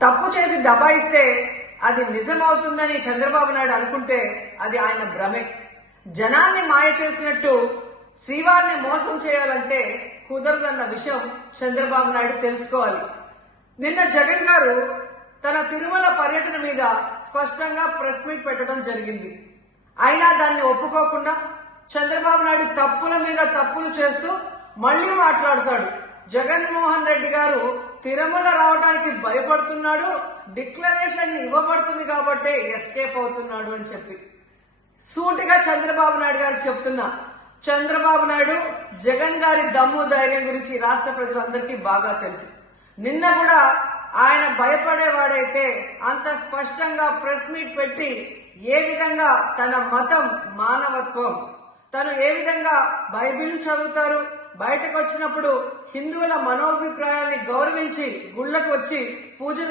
తప్పు చేసి దబాయిస్తే అది నిజమవుతుందని చంద్రబాబు నాయుడు అనుకుంటే అది ఆయన భ్రమే. జనాన్ని మాయ చేసినట్టు శ్రీవారిని మోసం చేయాలంటే కుదరదన్న విషయం చంద్రబాబు నాయుడు తెలుసుకోవాలి. నిన్న జగన్ గారు తన తిరుమల పర్యటన మీద స్పష్టంగా ప్రెస్ మీట్ పెట్టడం జరిగింది. అయినా దాన్ని ఒప్పుకోకుండా చంద్రబాబు నాయుడు తప్పుల మీద తప్పులు చేస్తూ మళ్లీ మాట్లాడతాడు. జగన్మోహన్ రెడ్డి గారు తిరుమల రావడానికి భయపడుతున్నాడు, డిక్లరేషన్ ఇవ్వబడుతుంది కాబట్టి ఎస్కేప్ అవుతున్నాడు అని చెప్పి సూటిగా చంద్రబాబు నాయుడు గారికి చెప్తున్నా. చంద్రబాబు నాయుడు జగన్ గారి దమ్ము ధైర్యం గురించి రాష్ట్ర ప్రజలందరికీ బాగా తెలుసు. నిన్న కూడా ఆయన భయపడేవాడైతే అంత స్పష్టంగా ప్రెస్ మీట్ పెట్టి ఏ విధంగా తన మతం మానవత్వం, తను ఏ విధంగా బైబిల్ చదువుతారు, బయటకు వచ్చినప్పుడు హిందువుల మనోభిప్రాయాల్ని గౌరవించి గుళ్లకు వచ్చి పూజలు